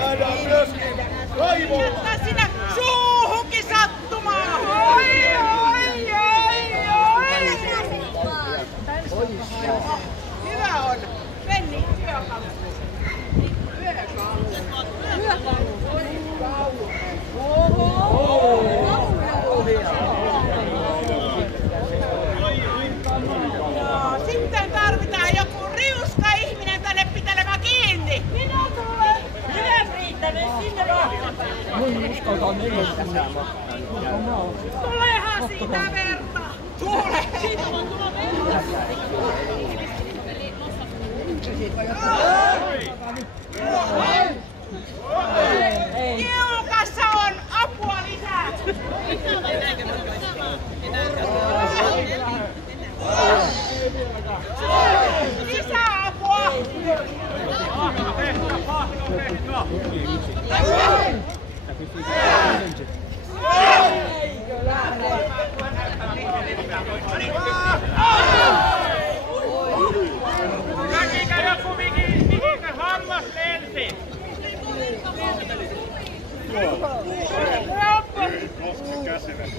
Saadaan myöskin raivolla. Jättää sinne suuhunkin sattumaan. Oi, oi, oi, oi. Hyvä on. Penni, työkalu. Työkalu. Sitten tarvitaan joku riuska ihminen tänne pitelemään kiinni. Minä tulen. Minä riittänyt sinne vaan. Mun uskaltaa mennä tähän. Tuleehan siitä verta. Tule. Siitä vaan tulla verta. Tiukassa on apua lisää. Lisää apua. Näkikö joku mihinkä hammas lensi? Nosta käsinen.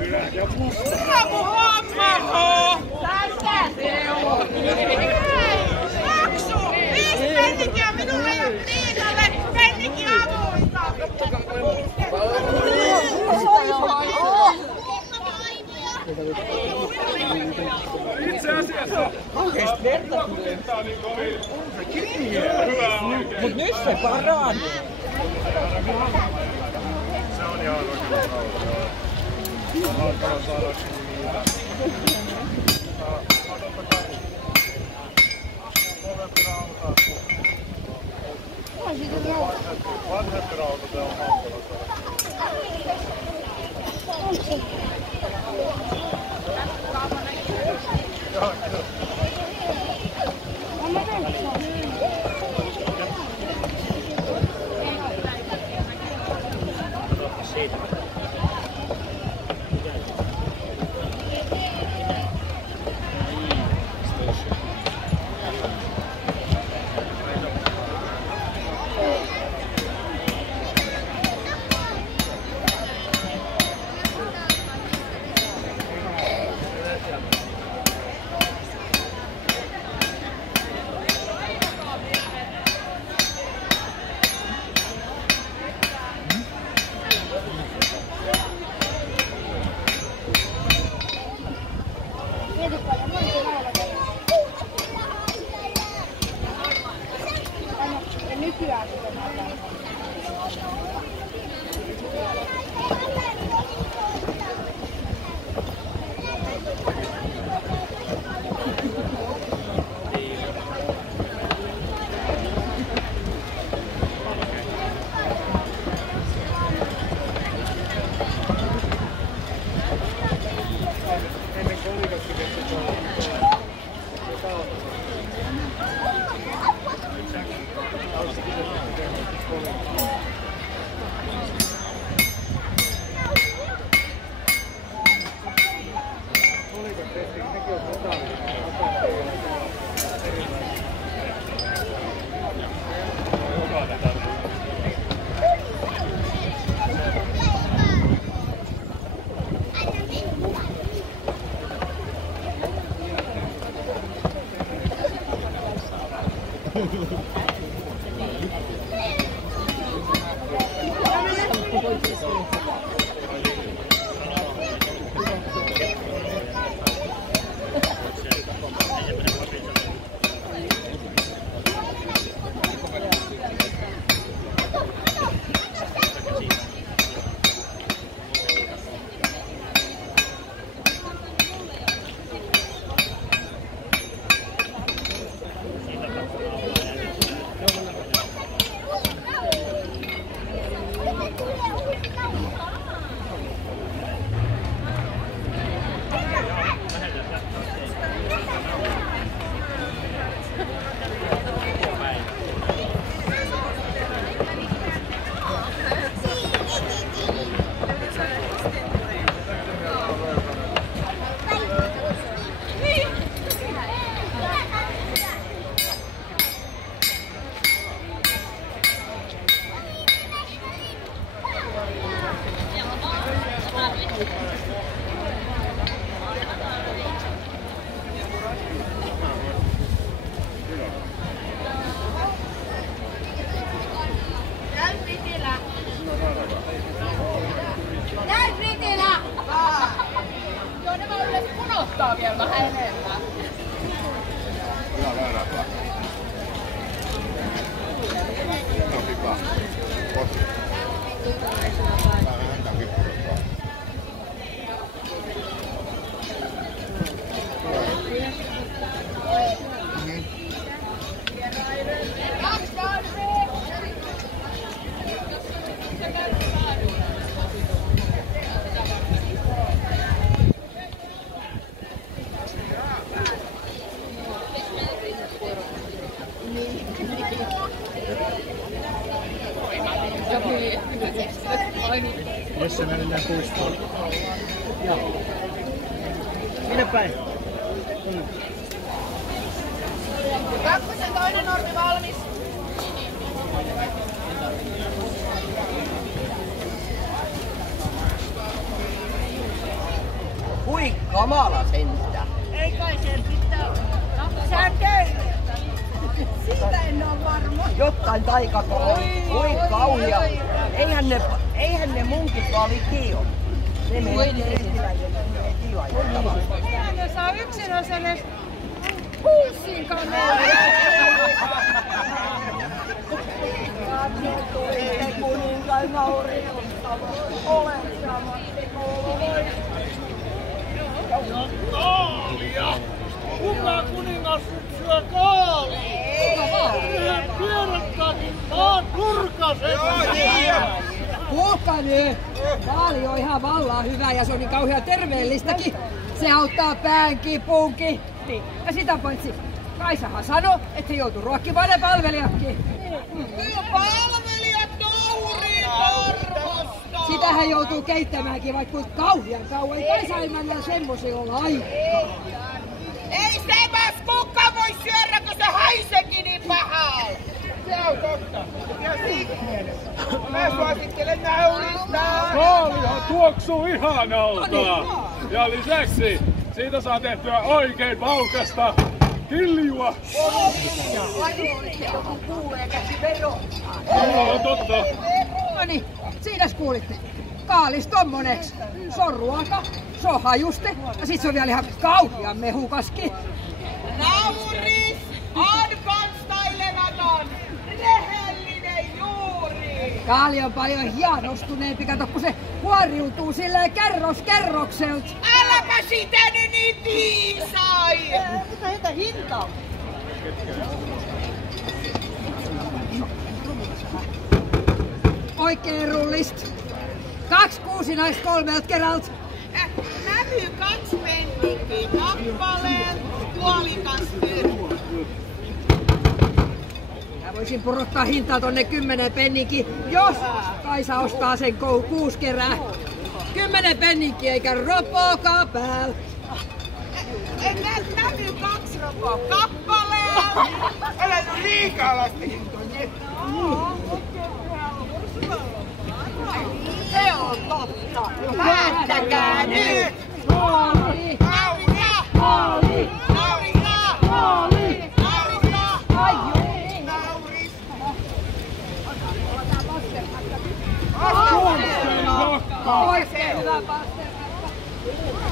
Ylä ja musta. Hyvä mun hammas. Tästä se on. Maksu. 5 pennikiä minulle ja Liinalle. Pennikin avusta. Itse asiassa. Oikeesti verta tulee. Mut nyt se paranee. Se on ihan oikein kauan. Hankala saada niitä. Kovempi rauta. Vanhempi rauta se on hankala saada. Joo, kiitos. Jesse mennään puistoon. Joo. Minne päin? Kakkosen toinen normi valmis. Kui kamala sentään. Ei kai sen pitää. Sä köydet. Siitä en oo varma. Jottain taikakolla. Oi kauhia. Eihän ne munkikaan oli kio. Ne meni Sehän ne saa yksin oselle pussin kannalla. Ei kuninkaan nauri. Ole sama. Kaalia! Kuka kuningas nyt syö kaalia? Eihän tiedättäkin, maan turkasen! Kuulkaa nyt! Kaali on ihan vallan hyvä ja se on niin kauhean terveellistäkin. Se auttaa päänkipuunkin. Ja sitä paitsi Kaisahan sanoi, että se joutuu ruokkimaan ne palvelijatkin. Kyllä palvelijat nauriin arvosta. Sitähän joutuu keittämäänkin vaikka kauhean kauan. Ei Kaisa ei mennä semmosia olla aikaa. Ei sepäs kukka voi syödä, kun se haiseekin niin pahalta. Se on totta. Ja sitten mä suosittelen naurista. Kaalihan tuoksuu ihanalta. Ja lisäksi siitä saa tehtyä oikein vaukasta kiljua. Joo, totta. No niin, siinäs kuulitte. Kaalis tommoneks. Se on ruoka, se on hajuste ja sit se on vielä ihan kauhean mehukaskin. Nauris on konstailematon, rehellinen juuri. Kaali on paljon hienostuneempi, kato kun se huoriutuu silleen kerros kerrokselta. Äläpä sitä nyt niin viisai. Mitä hintaa? Oikein rullist. 2 kuusinaista 3 kerralta. Näkyy 2 pennikkiä kappaleen, puolikas pyrkki. Mä voisin purottaa hintaa tonne 10 pennikin, jos Kaisa ostaa sen 6 kerää. 10 pennikkiä eikä ropokaa päällä. Näkyy 2 ropoa kappaleen. Älä nyt liikaa lasten hintoja. Se on totta. Päättäkää nyt. Maali! Naurista! Maali! Naurista! Maali! Naurista! Ai joo! hyvä pasterrakka.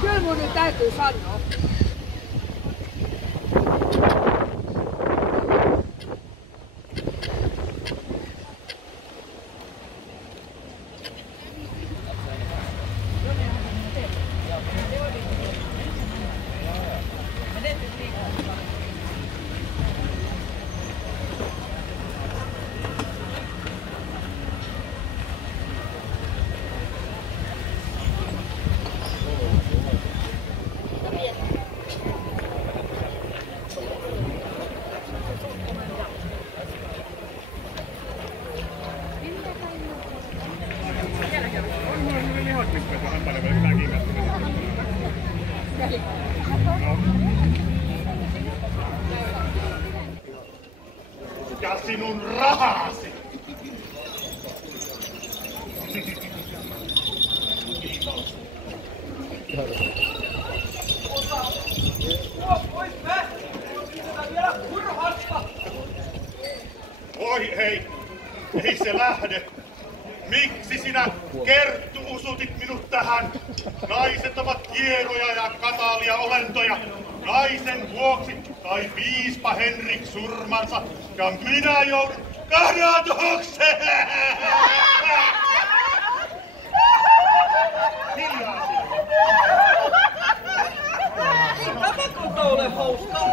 Kyllä mun nyt täytyy sanoa. Ja sinun rahasi! Oi ei se lähde. Miksi sinä, Kerttu, usutit minut tähän? Naiset ovat hieroja ja katalia olentoja. Naisen vuoksi sai piispa Henrik surmansa ja minä joudun kadatukseen! Hiljaa siellä. Tämä kunta ole hauskaa.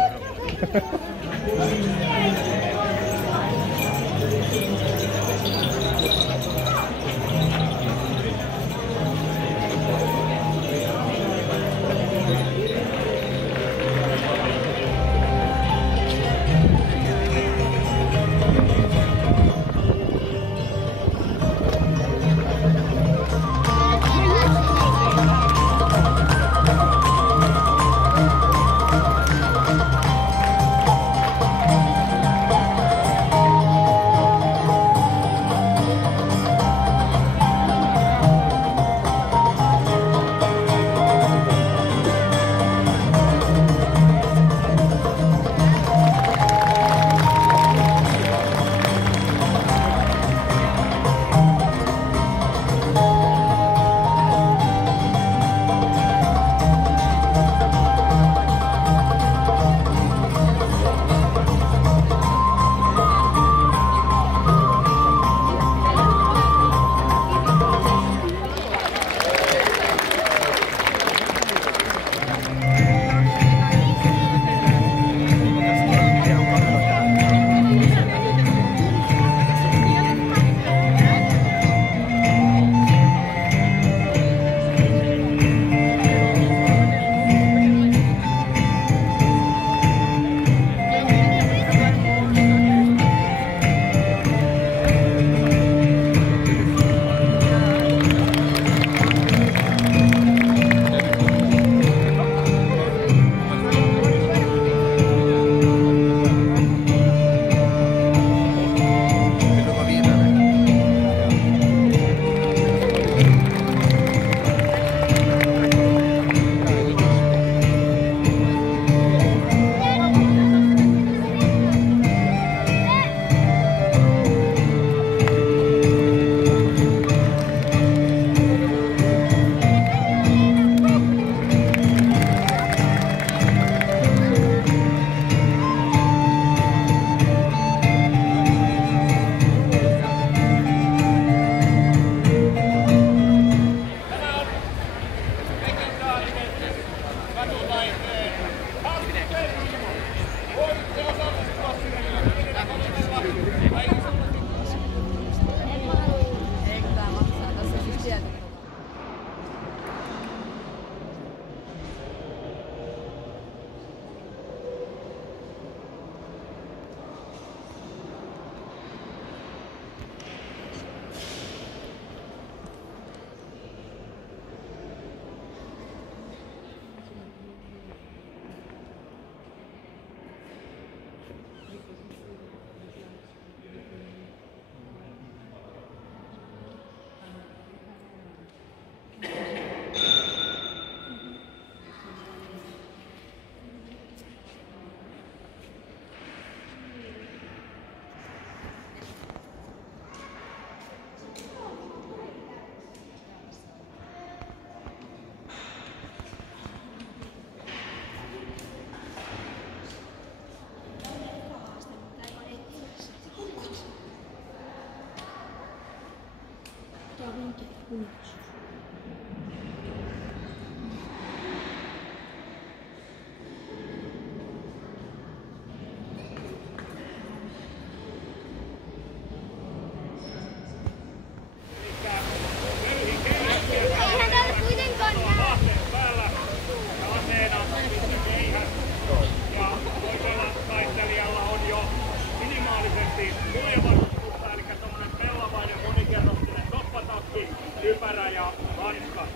käpärä ja hanska.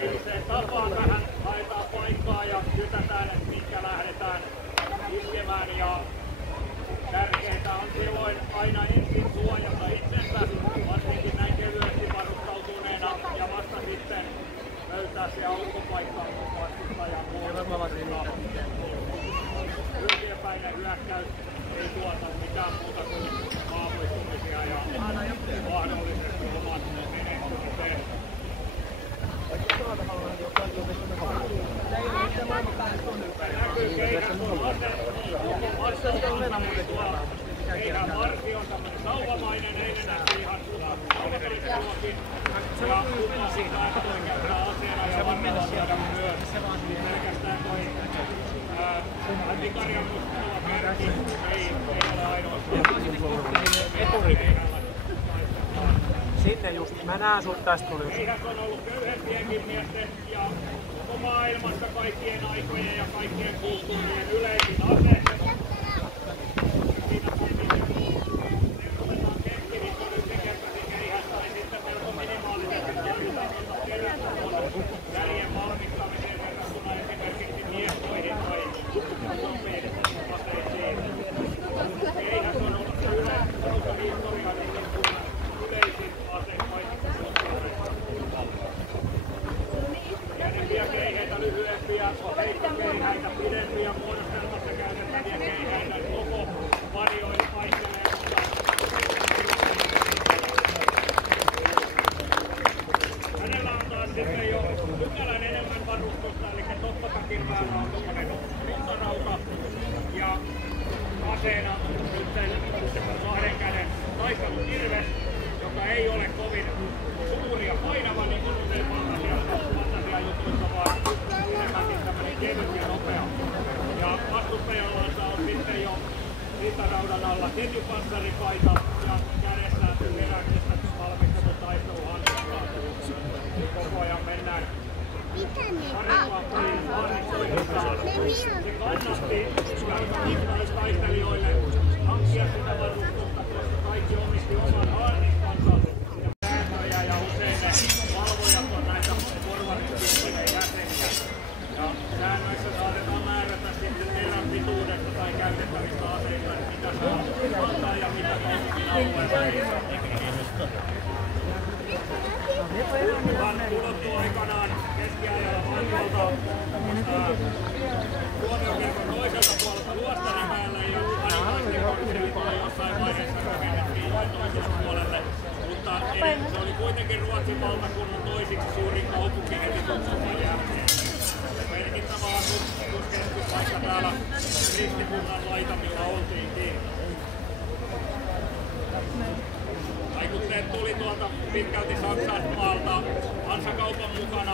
Eiliseen tapaan vähän haetaan paikkaa ja kytätään, että minkä lähdetään iskemään. Ja tärkeintä on silloin aina ensin suojata itsensä, varsinkin näin kevyesti varustautuneena, ja vasta sitten löytää se aukkopaikka vastustajan puolella. Yltiöpäinen hyökkäys ei tuota mitään muuta kuin haavoittumisia ja mahdollisesti oman menehtymisen. Näkyy keihäson ase, keihän varsi on tämmöinen sauvamainen, eilen näkyy ihan suokin. Ja kumpaakin aina voi käyttää aseena ja varmella saada myös. Pelkästään toi Antikarjan muistava merkki ei ole ainoastaan. Sinne just, mä näen sut tästä tuli. Keihäs on ollut köyhempienkin miesten ja koko maailmassa kaikkien aikojen ja kaikkien kulttuurien yleisin ase. Siinä ruvetaan keskiviikko nyt tekemäsi keihästä, niin sitten melko minimaalisesti kevytasolta kerästä on kärjen valmistamiseen verrattuna esimerkiksi miekkoihin tai sopiin aseisiin. Keihäs on ollut historian yleisin ase kaikissa kulttuureissa. Pienempiä keiheitä, lyhyempiä, heikkokeihäitä, pidempiä muodostelmassa käytettäviä keiheitä. Koko varioilla vaihtelee, hänellä on taas sitten jo pykälän enemmän varustusta, eli toppatakin on tuommoinen rintarauta ja aseena nyt sen kahden käden taistelukirves, joka ei ole kovin suuri ja painava niin kuin usein fantasiajutuissa, vaan enemmänkin tämmöinen kevyt ja nopea. Ja vastustajallansa on sitten jo rintaraudan alla ketjupanssaripaita ja kädessä teräksestä valmistettu taisteluhansikkaa. Koko ajan mennään parempaan vaarikkoihintaan. Se kannatti taistelijoille hankkia sitä varustusta, koska kaikki omisti oman haarnikkansa ja sääntöjä ja usein ne valvojat on näitä porvaristyyppinen jäseniä. Ja säännöissä saatetaan määrätä sitten terän pituudesta tai käytettävistä aseista, mitä saa antaa ja mitä kaupunkin alueella ei saa. Vaan kuluttu aikanaan keskiajalla vanhalta Tuomiokirkon toiselta puolelta Luostarinmäellä ja Anikaistikon jossain vaiheessa rakennettiin vain toiselle puolelle, mutta se oli kuitenkin Ruotsin valtakunnan toisiksi suurin kaupunki heti Tukholman jälkeen. Merkittävä asutuskeskuspaikka täällä Kristikunnan laitamilla oltiinkin. Vaikutteet tuli tuolta pitkälti Saksan maalta. Hansakaupan mukana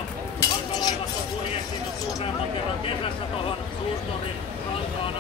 hansalaivat on purjehtinut useamman kerran kesässä tuohon Suurtorin rantaan